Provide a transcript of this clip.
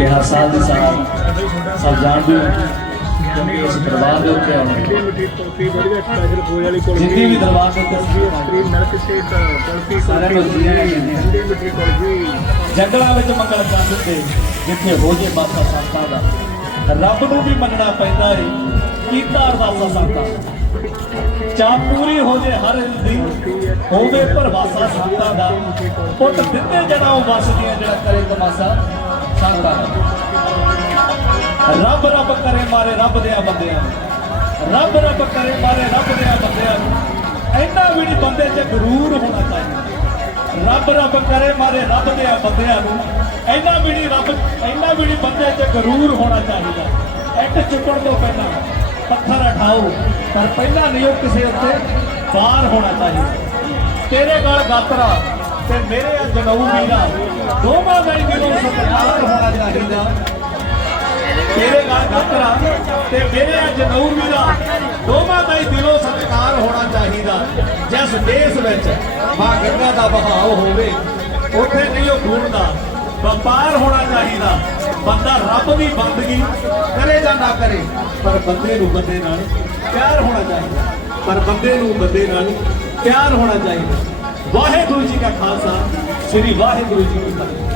ਕਿ ਹਰ ਸਾਲ ਦੀ ਸਾਲ ਸਭ ਜਾਣਦੇ ਹੋ ਕਿਉਂਕਿ ਇਸ ਦਰਬਾਰ ਦੇ ਉੱਤੇ ਆਉਣੇ ਜਿੰਨੀ ਵੀ ਦਰਬਾਰ ਦੇ ਉੱਤੇ ਸਟ੍ਰੀਮ ਮਿਲਕ ਜੰਗਲਾਂ ਵਿੱਚ ਮੰਗਲ ਚੰਦ ਤੇ ਜਿੱਥੇ ਹੋ ਜੇ ਬਾਸਾ ਸੰਤਾਂ ਦਾ। ਰੱਬ ਨੂੰ ਵੀ ਮੰਨਣਾ ਪੈਂਦਾ ਏ, ਕੀਤਾ ਅਰਦਾਸਾਂ ਸੰਤਾਂ ਦਾ। ਚਾਹ ਪੂਰੀ ਹੋ ਜੇ ਹਰ ਦੀ, ਹੋਵੇ ਪਰਵਾਸਾ ਸੰਤਾਂ ਦਾ। ਪੁੱਤ ਦਿੱਤੇ ਜਣਾ ਉਹ ਵਸਦੀਆਂ ਜਿਹੜਾ ਕਰੇ ਤਮਾਸਾ। ਸੰਤਾਂ ਦਾ ਰੱਬ ਰੱਬ ਕਰੇ ਮਾਰੇ ਰੱਬ ਦੇ ਬੰਦਿਆਂ ਨੂੰ। ਰੱਬ ਰੱਬ ਕਰੇ ਮਾਰੇ ਰੱਬ ਦੇ ਬੰਦਿਆਂ ਨੂੰ। ਇੰਨਾ ਵੀ ਨਹੀਂ ਬੰਦੇ 'ਚ ਗਰੂਰ ਹੋਣਾ ਚਾਹੀਦਾ। ਰੱਬ ਰੱਬ ਕਰੇ ਮਾਰੇ ਰੱਬ ਦੇ ਬੰਦਿਆਂ ਨੂੰ। ਇੰਨਾ ਵੀ ਨਹੀਂ ਰੱਬ, ਇੰਨਾ ਵੀ ਨਹੀਂ ਬੰਦੇ 'ਚ ਗਰੂਰ ਹੋਣਾ ਚਾਹੀਦਾ। ਇੱਟ ਚੁੱਕਣ ਤੋਂ ਪਹਿਲਾਂ ਪੱਥਰ ਉਠਾਓ, ਪਰ ਪਹਿਲਾਂ ਨਹੀਂ ਉਹ ਕਿਸੇ ਉੱਤੇ ਬਾਹਰ ਹੋਣਾ ਚਾਹੀਦਾ। ਤੇਰੇ ਗਲ ਗਾਤਰਾ ਤੇ ਮੇਰੇ ਆ ਜਨਊ ਵੀਰਾ ਦੋਵਾਂ ਦਾ ਹੋਣਾ ਚਾਹੀਦਾ ਤੇਰੇ ਨਾਲ ਗਾਤਰਾ ਤੇ ਮੇਰੇ ਅੱਜ ਵੀਰਾ ਦੋਵਾਂ ਦਾ ਹੀ ਦਿਲੋਂ ਸਤਿਕਾਰ ਹੋਣਾ ਚਾਹੀਦਾ ਜਿਸ ਦੇਸ਼ ਵਿੱਚ ਮਾਂ ਗੰਗਾ ਦਾ ਬਹਾਵ ਹੋਵੇ ਉੱਥੇ ਨਹੀਂ ਉਹ ਖੂਨ ਦਾ ਵਪਾਰ ਹੋਣਾ ਚਾਹੀਦਾ ਬੰਦਾ ਰੱਬ ਦੀ ਬੰਦਗੀ ਕਰੇ ਜਾਂ ਨਾ ਕਰੇ ਪਰ ਬੰਦੇ ਨੂੰ ਬੰਦੇ ਨਾਲ ਪਿਆਰ ਹੋਣਾ ਚਾਹੀਦਾ ਪਰ ਬੰਦੇ ਨੂੰ ਬੰਦੇ ਨਾਲ ਪਿਆਰ ਹੋਣਾ ਚਾਹੀਦਾ ਵਾਹਿਗੁਰੂ ਜੀ ਕਾ ਖਾਲਸਾ ਸ੍ਰੀ ਵਾਹਿਗੁਰੂ ਜੀ ਕੀ ਫਤਿਹ